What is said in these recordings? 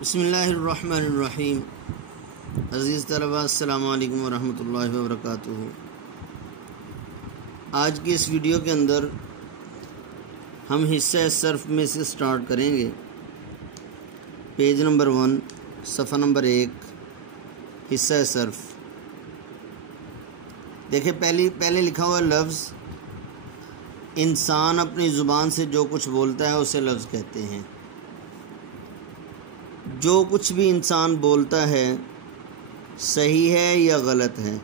بسم اللہ الرحمن الرحیم۔ عزیز طلباء، السلام علیکم ورحمۃ اللہ وبرکاتہ۔ آج کی اس ویڈیو کے اندر ہم حصہ صرف میں سے سٹارٹ کریں گے۔ پیج نمبر 1، صفحہ نمبر 1، حصہ صرف۔ دیکھیں پہلے لکھا ہوا لفظ، انسان اپنی زبان سے جو کچھ بولتا ہے اسے لفظ کہتے ہیں۔ جو کچھ بھی انسان بولتا ہے صحیح ہے یا غلط ہے۔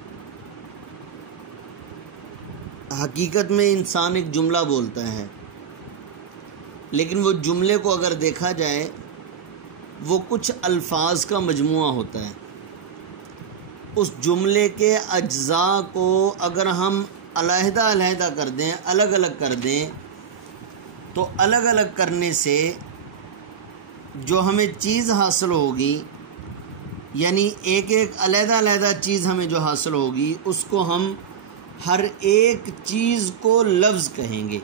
حقیقت میں انسان ایک جملہ بولتا ہے، لیکن وہ جملے کو اگر دیکھا جائے وہ کچھ الفاظ کا مجموعہ ہوتا ہے۔ اس جملے کے اجزاء کو اگر ہم علیحدہ کر دیں، الگ الگ کر دیں، تو الگ الگ کرنے سے جو ہمیں چیز حاصل ہوگی، یعنی ایک علیحدہ چیز ہمیں جو حاصل ہوگی، اس کو ہم ہر ایک چیز کو لفظ کہیں گے۔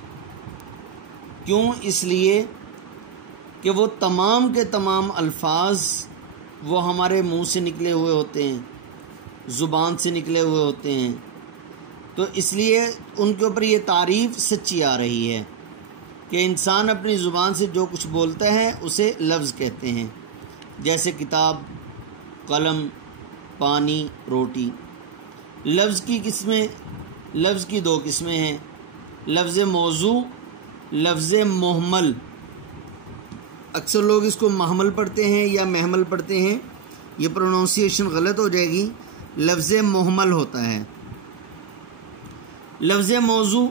کیوں؟ اس لیے کہ وہ تمام کے تمام الفاظ وہ ہمارے منہ سے نکلے ہوئے ہوتے ہیں، زبان سے نکلے ہوئے ہوتے ہیں، تو اس لیے ان کے اوپر یہ تعریف سچی آ رہی ہے کہ انسان اپنی زبان سے جو کچھ بولتا ہے اسے لفظ کہتے ہیں۔ جیسے کتاب، قلم، پانی، روٹی۔ لفظ کی قسمیں، لفظ کی 2 قسمیں ہیں، لفظ موضوع، لفظ محمل۔ اکثر لوگ اس کو محمل پڑھتے ہیں یا محمل پڑھتے ہیں، یہ پروننسیشن غلط ہو جائے گی، لفظ محمل ہوتا ہے۔ لفظ موضوع،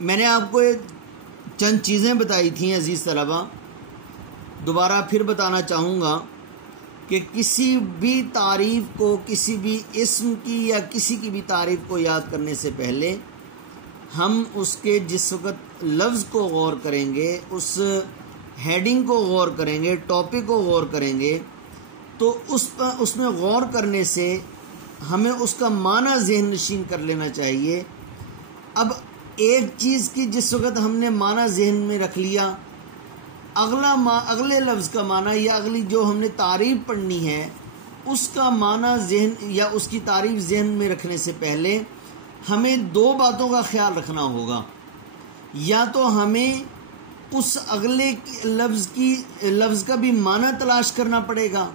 میں نے آپ کو چند چیزیں بتائی تھیں عزیز طلباء، دوبارہ پھر بتانا چاہوں گا کہ کسی بھی تعریف کو، کسی بھی اسم کی یا کسی کی بھی تعریف کو یاد کرنے سے پہلے ہم اس کے جس وقت لفظ کو غور کریں گے، اس ہیڈنگ کو غور کریں گے، ٹاپک کو غور کریں گے، تو اس میں غور کرنے سے ہمیں اس کا معنی ذہن نشین کر لینا چاہیے۔ اب ایک چیز کی جس وقت ہم نے معنی ذہن میں رکھ لیا، اگلے لفظ کا معنی یا اگلی جو ہم نے تعریف پڑھنی ہے اس کا معنی ذہن یا اس کی تعریف ذہن میں رکھنے سے پہلے ہمیں 2 باتوں کا خیال رکھنا ہوگا۔ یا تو ہمیں اس اگلے لفظ کا بھی معنی تلاش کرنا پڑے گا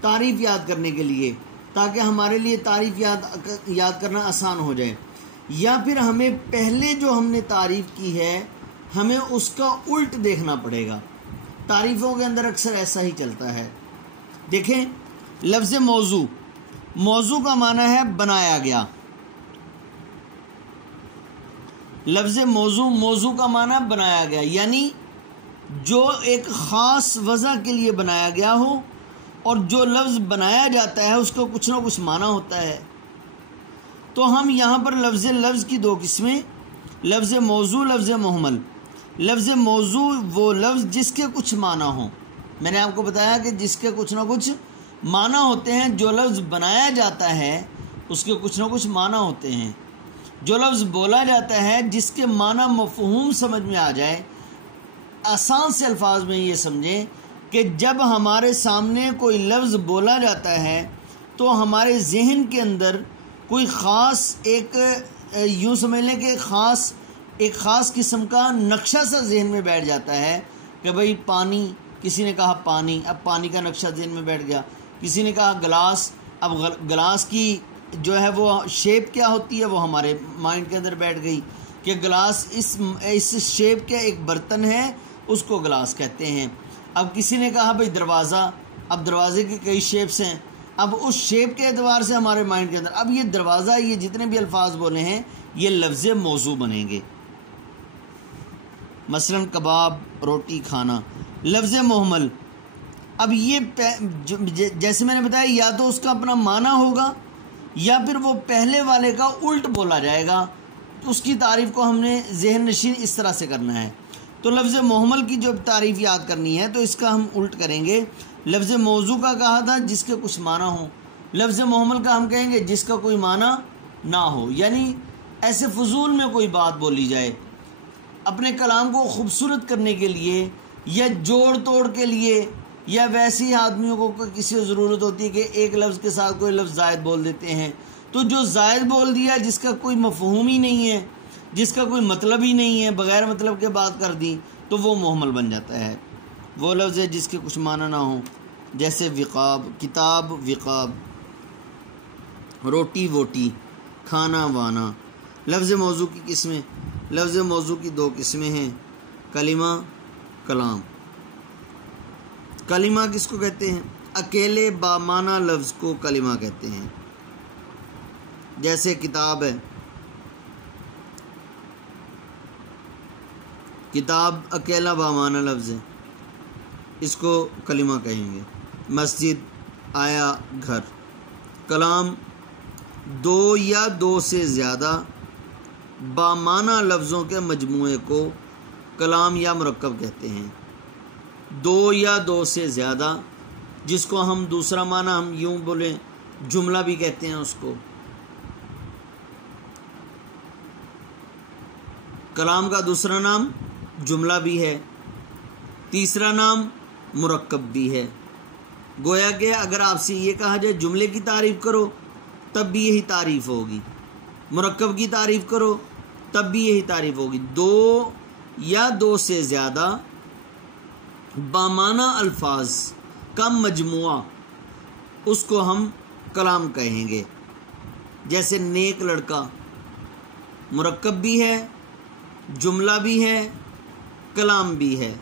تعریف یاد کرنے کے لیے، تاکہ ہمارے لیے تعریف یاد کرنا آسان ہو جائے، یا پھر ہمیں پہلے جو ہم نے تعریف کی ہے ہمیں اس کا الٹ دیکھنا پڑے گا۔ تعریفوں کے اندر اکثر ایسا ہی چلتا ہے۔ دیکھیں لفظ موضوع، موضوع کا معنی ہے بنایا گیا۔ لفظ موضوع کا معنی بنایا گیا، یعنی جو ایک خاص وضع کے لیے بنایا گیا ہو، اور جو لفظ بنایا جاتا ہے اس کو کچھ نہ کچھ معنی ہوتا ہے۔ تو ہم یہاں پر لفظ کی 2 قسمیں، لفظ موضوع، لفظ محمل۔ لفظ موضوع وہ لفظ جس کے کچھ معنی ہوں، میں نے آپ کو بتایا کہ جس کے کچھ نہ کچھ معنی ہوتے ہیں۔ جو لفظ بنایا جاتا ہے اس کے کچھ نہ کچھ معنی ہوتے ہیں۔ جو لفظ بولا جاتا ہے جس کے معنی مفہوم سمجھ میں آ جائے، آسان سے الفاظ میں یہ سمجھیں کہ جب ہمارے سامنے کوئی لفظ بولا جاتا ہے تو ہمارے ذہن کے اندر کوئی خاص یوں سمجھ لیں کہ ایک خاص قسم کا نقشہ سا ذہن میں بیٹھ جاتا ہے کہ بھئی پانی، کسی نے کہا پانی، اب پانی کا نقشہ ذہن میں بیٹھ گیا۔ کسی نے کہا گلاس، اب گلاس کی جو ہے وہ شیپ کیا ہوتی ہے وہ ہمارے مائنڈ کے اندر بیٹھ گئی کہ گلاس اس شیپ کے ایک برتن ہے، اس کو گلاس کہتے ہیں۔ اب کسی نے کہا بھئی دروازہ، اب دروازے کی کئی شیپس ہیں، اب اس شیپ کے اعتبار سے ہمارے مائنڈ کے اندر اب یہ دروازہ، یہ جتنے بھی الفاظ بولے ہیں یہ لفظ موضوع بنیں گے۔ مثلا کباب، روٹی، کھانا۔ لفظ محمل، اب یہ جیسے میں نے بتایا یا تو اس کا اپنا معنی ہوگا یا پھر وہ پہلے والے کا الٹ بولا جائے گا، اس کی تعریف کو ہم نے ذہن نشین اس طرح سے کرنا ہے۔ تو لفظ محمل کی جو تعریف یاد کرنی ہے تو اس کا ہم الٹ کریں گے۔ لفظ موضوع کا کہا تھا جس کے کچھ معنی ہوں، لفظ محمل کا ہم کہیں گے جس کا کوئی معنی نہ ہو، یعنی ایسے فضول میں کوئی بات بولی جائے۔ اپنے کلام کو خوبصورت کرنے کے لیے یا جوڑ توڑ کے لیے، یا ویسی آدمیوں کو کسی کو ضرورت ہوتی ہے کہ ایک لفظ کے ساتھ کوئی لفظ زائد بول دیتے ہیں، تو جو زائد بول دیا جس کا کوئی مفہوم ہی نہیں ہے، جس کا کوئی مطلب ہی نہیں ہے، بغیر مطلب کے بات کر دی، تو وہ مہمل بن جاتا ہے۔ وہ لفظ ہے جس کے کچھ معنی نہ ہوں، جیسے وقاب، کتاب وقاب، روٹی ووٹی، کھانا وانا۔ لفظ موضوع کی قسمیں، لفظ موضوع کی 2 قسمیں ہیں، کلمہ، کلام۔ کلمہ کس کو کہتے ہیں؟ اکیلے بامعنی لفظ کو کلمہ کہتے ہیں، جیسے کتاب ہے، کتاب اکیلا بامعنی لفظ ہے، اس کو کلمہ کہیں گے۔ مسجد، آیا، گھر۔ کلام 2 یا 2 سے زیادہ بامعنی لفظوں کے مجموعے کو کلام یا مرکب کہتے ہیں۔ 2 یا 2 سے زیادہ، جس کو ہم دوسرا معنی ہم یوں بولیں جملہ بھی کہتے ہیں اس کو۔ کلام کا دوسرا نام جملہ بھی ہے، تیسرا نام مرکب بھی ہے۔ گویا کہ اگر آپ سے یہ کہا جائے جملے کی تعریف کرو تب بھی یہی تعریف ہوگی، مرکب کی تعریف کرو تب بھی یہی تعریف ہوگی۔ 2 یا 2 سے زیادہ بامعنی الفاظ کا مجموعہ، اس کو ہم کلام کہیں گے۔ جیسے نیک لڑکا مرکب بھی ہے، جملہ بھی ہے، کلام بھی ہے۔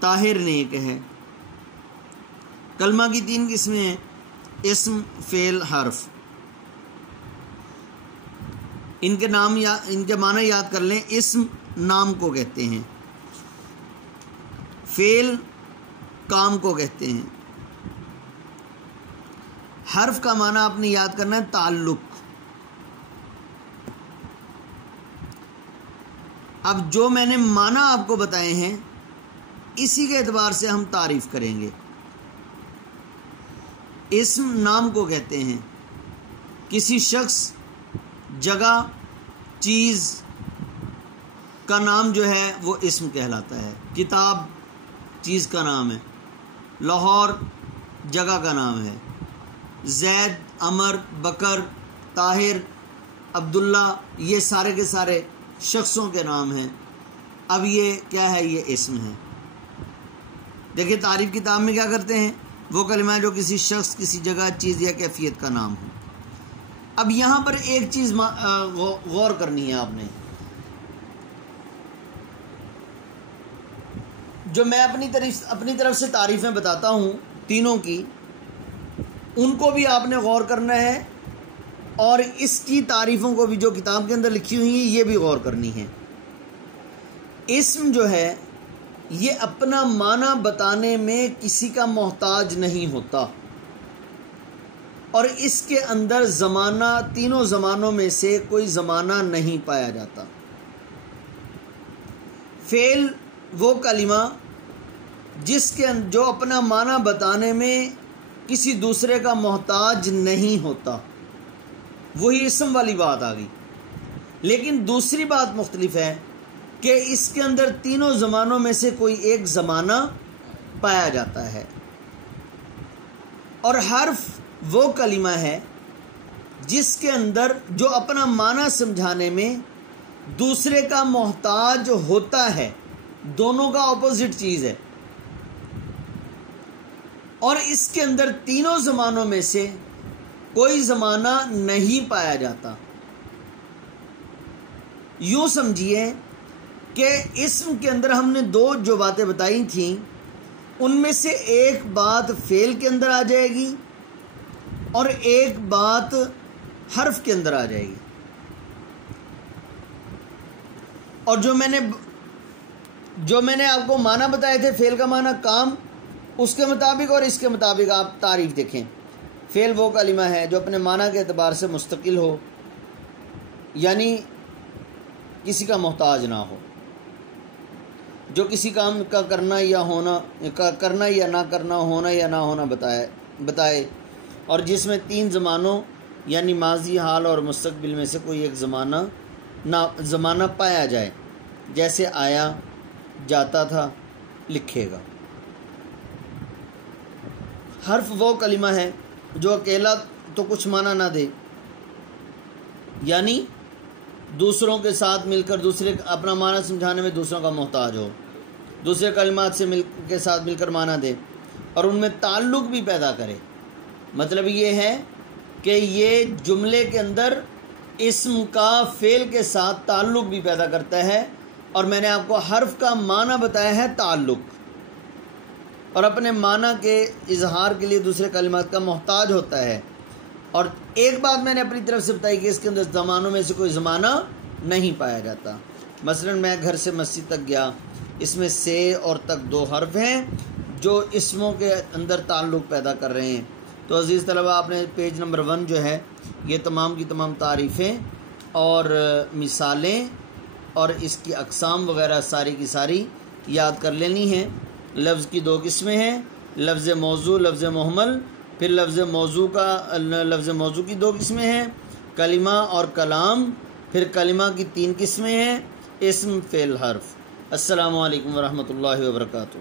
طاہر نیک ہے۔ کلمہ کی 3 قسمیں ہیں، اسم، فعل، حرف۔ ان کے نام ان کے معنی یاد کر لیں۔ اسم نام کو کہتے ہیں، فعل کام کو کہتے ہیں، حرف کا معنی آپ نے یاد کرنا ہے تعلق۔ اب جو میں نے معنی آپ کو بتائے ہیں اسی کے اعتبار سے ہم تعریف کریں گے۔ اسم نام کو کہتے ہیں، کسی شخص، جگہ، چیز کا نام جو ہے وہ اسم کہلاتا ہے۔ کتاب چیز کا نام ہے، لاہور جگہ کا نام ہے، زید، عمر، بکر، طاہر، عبداللہ، یہ سارے کے سارے شخصوں کے نام ہیں۔ اب یہ کیا ہے؟ یہ اسم ہے۔ دیکھیں تعریف کتاب میں کیا کرتے ہیں؟ وہ کلمہ ہے جو کسی شخص، کسی جگہ، چیز یا کیفیت کا نام ہو۔ اب یہاں پر ایک چیز غور کرنی ہے آپ نے، جو میں اپنی طرف سے تعریفیں بتاتا ہوں تینوں کی، ان کو بھی آپ نے غور کرنا ہے، اور اس کی تعریفوں کو بھی جو کتاب کے اندر لکھی ہوئی ہیں یہ بھی غور کرنی ہے۔ اسم جو ہے یہ اپنا معنی بتانے میں کسی کا محتاج نہیں ہوتا، اور اس کے اندر زمانہ، تینوں زمانوں میں سے کوئی زمانہ نہیں پایا جاتا۔ فعل وہ کلمہ جو اپنا معنی بتانے میں کسی دوسرے کا محتاج نہیں ہوتا، وہی اسم والی بات آ گئی۔ لیکن دوسری بات مختلف ہے کہ اس کے اندر تینوں زمانوں میں سے کوئی ایک زمانہ پایا جاتا ہے۔ اور حرف وہ کلمہ ہے جس کے اندر جو اپنا معنی سمجھانے میں دوسرے کا محتاج ہوتا ہے، دونوں کا اپوزٹ چیز ہے، اور اس کے اندر تینوں زمانوں میں سے کوئی زمانہ نہیں پایا جاتا۔ یوں سمجھیے کہ اسم کے اندر ہم نے 2 جو باتیں بتائی تھیں، ان میں سے ایک بات فعل کے اندر آ جائے گی اور ایک بات حرف کے اندر آ جائے گی۔ اور جو میں نے آپ کو معنی بتائے تھے، فعل کا معنی کام، اس کے مطابق اور اس کے مطابق آپ تعریف دیکھیں۔ فعل وہ کلمہ ہے جو اپنے معنی کے اعتبار سے مستقل ہو، یعنی کسی کا محتاج نہ ہو، جو کسی کام کا کرنا یا نہ کرنا، ہونا یا نہ ہونا بتائے، اور جس میں 3 زمانوں یعنی ماضی، حال اور مستقبل میں سے کوئی ایک زمانہ پایا جائے، جیسے آیا، جاتا تھا، لکھے گا۔ حرف وہ کلمہ ہے جو اکیلا تو کچھ معنی نہ دے، یعنی دوسروں کے ساتھ مل کر اپنا معنی سمجھانے میں دوسروں کا محتاج ہو، دوسرے کلمات کے ساتھ مل کر معنی دے اور ان میں تعلق بھی پیدا کرے۔ مطلب یہ ہے کہ یہ جملے کے اندر اسم کا فعل کے ساتھ تعلق بھی پیدا کرتا ہے، اور میں نے آپ کو حرف کا معنی بتایا ہے تعلق، اور اپنے معنی کے اظہار کے لیے دوسرے کلمات کا محتاج ہوتا ہے۔ اور ایک بات میں نے اپنی طرف سے بتائی کہ اس کے اندر زمانوں میں سے کوئی زمانہ نہیں پایا جاتا۔ مثلا میں گھر سے مسجد تک گیا، اس میں سے اور تک 2 حرف ہیں جو اسموں کے اندر تعلق پیدا کر رہے ہیں۔ تو عزیز طلبہ، آپ نے پیج نمبر 1 جو ہے یہ تمام کی تمام تعریفیں اور مثالیں اور اس کی اقسام وغیرہ ساری کی ساری یاد کر لینی ہیں۔ لفظ کی 2 قسمیں ہیں، لفظ موضوع، لفظ محمل۔ پھر لفظ موضوع کی 2 قسمیں ہیں، کلمہ اور کلام۔ پھر کلمہ کی 3 قسمیں ہیں، اسم، فعل، حرف۔ السلام علیکم ورحمۃ اللہ وبرکاتہ۔